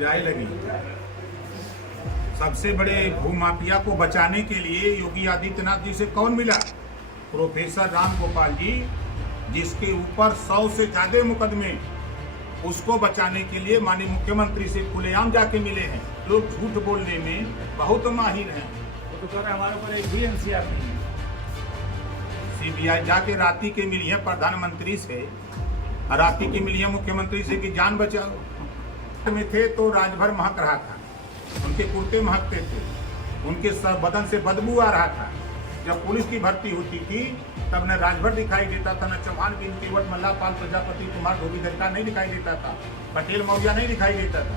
किराए लगी। सबसे बड़े भूमाफिया को बचाने के लिए योगी आदित्यनाथ जी से कौन मिला? प्रोफेसर राम गोपाल जी, जिसके ऊपर 100 से ज्यादा मुकदमे, उसको बचाने के लिए माननीय मुख्यमंत्री से खुलेआम जाके मिले हैं। लोग झूठ बोलने में बहुत माहिर हैं। वो तो कह रहे हैं हमारे ऊपर एक भी एनसीआर नहीं है। सीबीआई जाके राती के मिली है प्रधानमंत्री से, राती की मिली है मुख्यमंत्री से कि जान बचाओ में थे तो राजभर महक रहा था, उनके कुर्ते महकते थे, उनके सर बदन से बदबू आ रहा था। जब पुलिस की भर्ती होती थी तब न राजभर दिखाई देता था, न चौहान बिन केवट मल्ला पाल प्रजापति कुमार धोबी दरकार नहीं दिखाई देता था, पटेल मौर्य नहीं दिखाई देता था।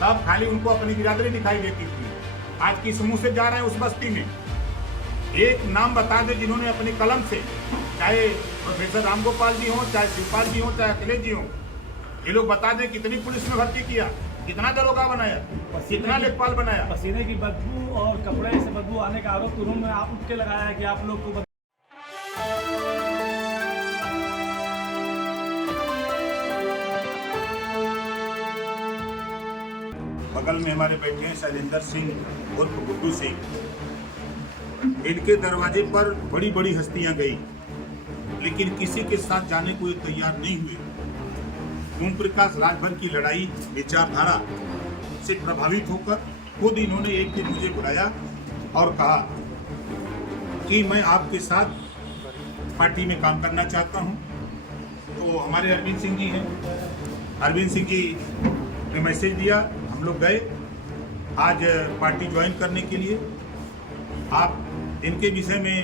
तब खाली उनको अपनी बिरादरी दिखाई देती थी। आज किस मुंह से जा रहे हैं उस बस्ती में? एक नाम बता दे जिन्होंने अपनी कलम से, चाहे प्रोफेसर राम गोपाल जी हो, चाहे शिवपाल जी हो, चाहे अखिलेश जी हो, ये लोग बता दें कितनी पुलिस में भर्ती किया, कितना दरोगा बनाया, कितना लेखपाल बनाया। पसीने की बदबू और कपड़े से बदबू आने का आरोप उन्होंने आप उठ के लगाया है कि आप लोग को बगल में हमारे बैठे हैं शैलेंद्र सिंह उर्फ गुड्डू सिंह। इनके दरवाजे पर बड़ी बड़ी हस्तियां गई, लेकिन किसी के साथ जाने को ये तैयार नहीं हुए। ओम प्रकाश राजभर की लड़ाई विचारधारा से प्रभावित होकर खुद इन्होंने एक दिन मुझे बुलाया और कहा कि मैं आपके साथ पार्टी में काम करना चाहता हूं। तो हमारे अरविंद सिंह जी हैं, अरविंद सिंह जी ने मैसेज दिया, हम लोग गए आज पार्टी ज्वाइन करने के लिए। आप इनके विषय में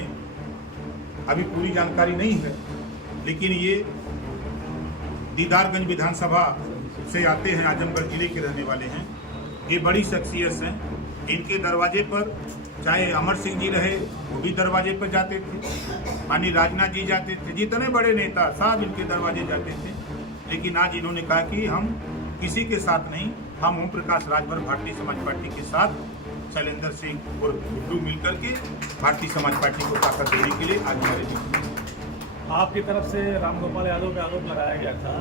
अभी पूरी जानकारी नहीं है, लेकिन ये दीदारगंज विधानसभा से आते हैं, आजमगढ़ जिले के रहने वाले हैं। ये बड़ी शख्सियत हैं। इनके दरवाजे पर चाहे अमर सिंह जी रहे, वो भी दरवाजे पर जाते थे, माननीय राजनाथ जी जाते थे, जितने बड़े नेता सब इनके दरवाजे जाते थे। लेकिन आज इन्होंने कहा कि हम किसी के साथ नहीं, हम ओम प्रकाश राजभर भारतीय समाज पार्टी के साथ शैलेंद्र सिंह और गुड्डू मिलकर के भारतीय समाज पार्टी को ताकत देने के लिए आज हमारे बीच। आपकी तरफ से राम गोपाल यादव पे आरोप लगाया गया था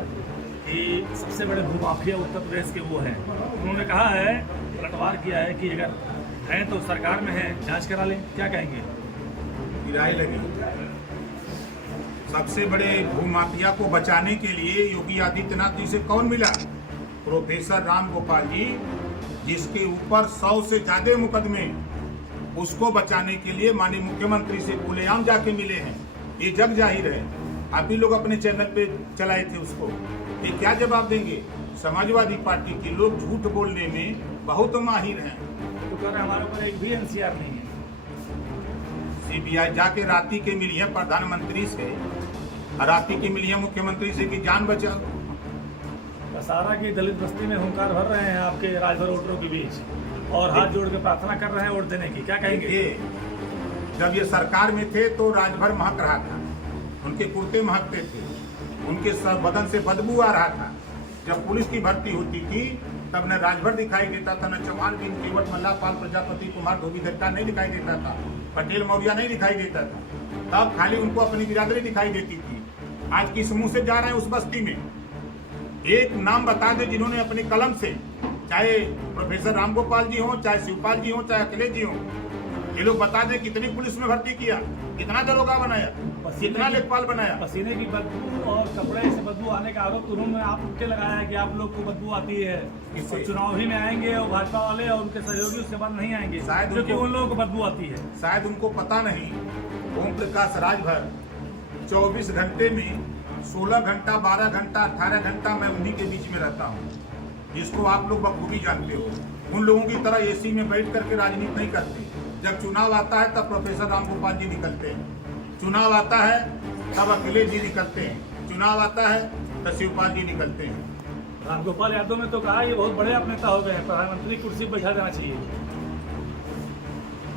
कि सबसे बड़े भूमाफिया उत्तर प्रदेश के वो हैं। उन्होंने कहा है, पलटवार किया है कि अगर हैं तो सरकार में हैं, जांच करा लें। क्या कहेंगे? किराए लगी। सबसे बड़े भूमाफिया को बचाने के लिए योगी आदित्यनाथ जी से कौन मिला? प्रोफेसर राम गोपाल जी, जिसके ऊपर 100 से ज्यादा मुकदमे, उसको बचाने के लिए माननीय मुख्यमंत्री से खुलेआम जाके मिले हैं। ये जग जाहिर है, आप ही लोग अपने चैनल पे चलाए थे उसको। ये क्या जवाब देंगे? समाजवादी पार्टी के लोग झूठ बोलने में बहुत माहिर हैं। तो कह रहे हैं हमारे ऊपर एक भी एनसीआर नहीं है। सीबीआई जाके राती के मिली है प्रधानमंत्री से, राती की मिली है मुख्यमंत्री से कि जान बचाओ। कसारा की दलित बस्ती में हुंकार भर रहे हैं आपके राजभर वोटरों के बीच और हाथ जोड़ के प्रार्थना कर रहे हैं वोट देने की। क्या कहेंगे? जब ये सरकार में थे तो राजभर महक रहा था, उनके कुर्ते महकते थे, उनके सर बदन से बदबू आ रहा था। जब पुलिस की भर्ती होती थी तब न राजभर दिखाई देता था, न चौहान बिन केवट मल्ला पाल प्रजापति कुमार धोबी दरकार नहीं दिखाई देता था, पटेल मौर्य नहीं दिखाई देता था। तब खाली उनको अपनी बिरादरी दिखाई देती थी। आज किस मुंह से जा रहे हैं उस बस्ती में? एक नाम बता दे जिन्होंने अपनी कलम से, चाहे प्रोफेसर राम गोपाल जी हो, चाहे शिवपाल जी हो, चाहे अखिलेश जी हो, ये लोग बता दें कितनी पुलिस में भर्ती किया, कितना दरोगा बनाया, कितना लेखपाल बनाया। पसीने की बदबू और कपड़े से बदबू आने का आरोप उन्होंने आप उठ के लगाया है कि आप लोग को बदबू आती है। किससे? चुनाव ही में आएंगे और भाजपा वाले और उनके सहयोगी उसके बाद नहीं आएंगे, शायद क्योंकि उन लोगों को बदबू आती है। शायद उनको पता नहीं, ओम प्रकाश राजभर 24 घंटे में 16 घंटा, 12 घंटा, 18 घंटा मैं उन्हीं के बीच में रहता हूँ, जिसको आप लोग बखूबी जानते हो। उन लोगों की तरह एसी में बैठ करके राजनीति नहीं करते। जब चुनाव आता है तब प्रोफेसर राम गोपाल जी निकलते हैं, चुनाव आता है तब अखिलेश जी निकलते हैं, चुनाव आता है तब शिवपाल जी निकलते हैं। राम गोपाल यादव ने तो कहा ये बहुत बड़े आप नेता हो गए हैं, प्रधानमंत्री कुर्सी पर बैठा देना चाहिए।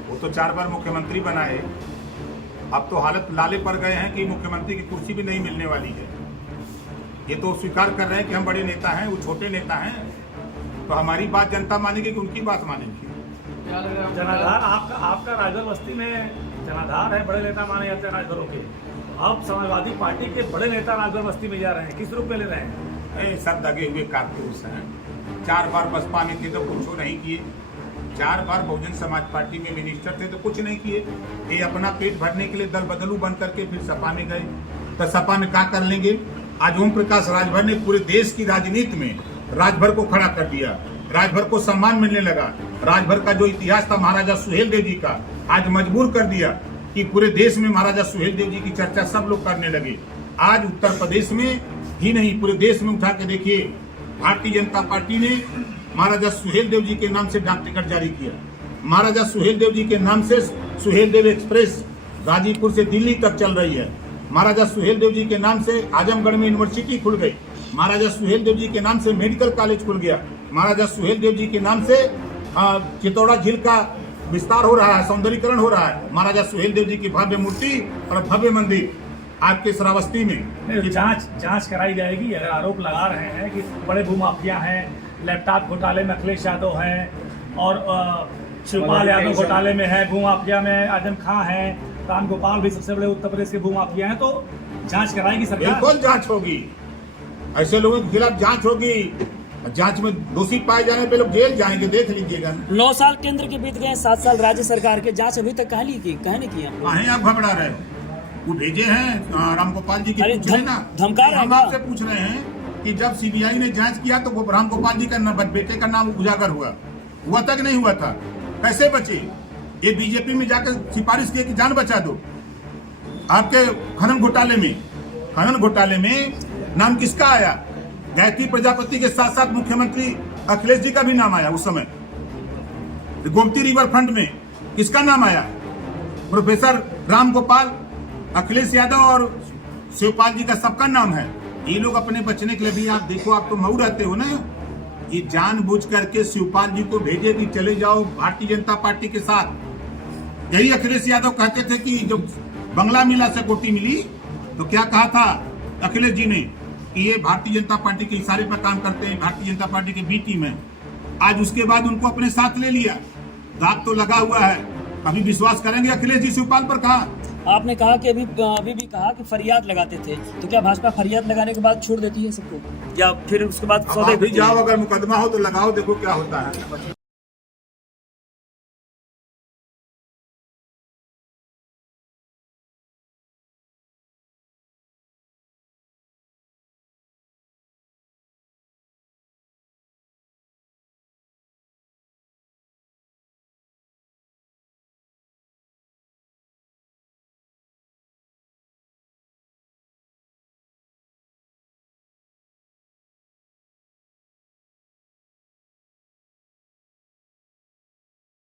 वो तो 4 बार मुख्यमंत्री बनाए, अब तो हालत लाले पर गए हैं कि मुख्यमंत्री की कुर्सी भी नहीं मिलने वाली है। ये तो स्वीकार कर रहे हैं कि हम बड़े नेता हैं, वो छोटे नेता हैं। तो हमारी बात जनता मानेगी कि उनकी बात मानेगी? जनाधार आपका राजभर बस्ती में जनाधार है, बड़े नेता माने जाते हैं राजभरों के। अब समाजवादी पार्टी के बड़े नेता राजभर बस्ती में जा रहे हैं, किस रूप में ले रहे हैं? सब दगे हुए कारतूस हैं। 4 बार बसपा में थे तो कुछ नहीं किए, 4 बार बहुजन समाज पार्टी में मिनिस्टर थे तो कुछ नहीं किए। ये अपना पेट भरने के लिए दल बदलू बन करके फिर सपा में गए, तो सपा में क्या कर लेंगे। आज ओम प्रकाश राजभर ने पूरे देश की राजनीति में राजभर को खड़ा कर दिया, राजभर को सम्मान मिलने लगा। राजभर का जो इतिहास था महाराजा सुहेलदेव जी का, आज मजबूर कर दिया कि पूरे देश में महाराजा सुहेलदेव जी की चर्चा सब लोग करने लगे। आज उत्तर प्रदेश में ही नहीं पूरे देश में उठा के देखिए, भारतीय जनता पार्टी ने महाराजा सुहेलदेव जी के नाम से डाक टिकट जारी किया। महाराजा सुहेलदेव जी के नाम से सुहेलदेव एक्सप्रेस गाजीपुर से दिल्ली तक चल रही है। महाराजा सुहेलदेव जी के नाम से आजमगढ़ में यूनिवर्सिटी खुल गई। महाराजा सुहेलदेव जी के नाम से मेडिकल कॉलेज खुल गया। महाराजा सुहेलदेव जी के नाम से चित्तौड़ा झील का विस्तार हो रहा है, सौंदर्यीकरण हो रहा है। महाराजा सुहेलदेव जी की भव्य मूर्ति और भव्य मंदिर आपके श्रावस्ती में जांच कराई जाएगी। अगर आरोप लगा रहे हैं कि बड़े भूमाफिया हैं, लैपटॉप घोटाले में अखिलेश यादव हैं और शिवपाल यादव घोटाले में है, भूमाफिया में आजम खां है, रामगोपाल भी सबसे बड़े उत्तर प्रदेश के भूमाफिया हैं, तो जांच कराएगी सरकार। बिल्कुल जांच होगी, ऐसे लोगों के खिलाफ जांच होगी। जांच में दोषी पाए जाने पे लोग जेल जाएंगे, देख लीजिएगा। 9 साल केंद्र के बीत गए, 7 साल राज्य सरकार के, जांच अभी तक कहने की काहे आप घबरा रहे हो? वो भेजे हैं रामगोपाल जी की, पूछ लेना। धमका रहे हैं। हम आपसे पूछ रहे हैं कि जब सीबीआई ने जांच किया तो वो रामगोपाल जी का बेटे का नाम उजागर हुआ तक नहीं हुआ था, कैसे बचे? ये बीजेपी में जाकर सिफारिश की कि जान बचा दो। आपके खनन घोटाले में नाम किसका आया? गायत्री प्रजापति के साथ साथ मुख्यमंत्री अखिलेश जी का भी नाम आया। उस समय गोमती रिवर फ्रंट में किसका नाम आया? प्रोफेसर रामगोपाल, अखिलेश यादव और शिवपाल जी का सबका नाम है। ये लोग अपने बचने के लिए भी, आप देखो, आप तो मऊ रहते हो ना, ये जानबूझ करके शिवपाल जी को भेजे कि चले जाओ भारतीय जनता पार्टी के साथ। यही अखिलेश यादव कहते थे कि जो बंगला मिला से कोटी मिली, तो क्या कहा था अखिलेश जी ने कि ये भारतीय जनता पार्टी के इशारे पर काम करते हैं, भारतीय जनता पार्टी के बी टीम है। आज उसके बाद उनको अपने साथ ले लिया, दाग तो लगा हुआ है। अभी विश्वास करेंगे अखिलेश जी शिवपाल पर? कहा आपने कहा कि अभी भी कहा कि फरियाद लगाते थे, तो क्या भाजपा फरियाद लगाने के बाद छोड़ देती है सबको, या फिर उसके बाद अभी जाओ, अगर मुकदमा हो तो लगाओ, देखो क्या होता है।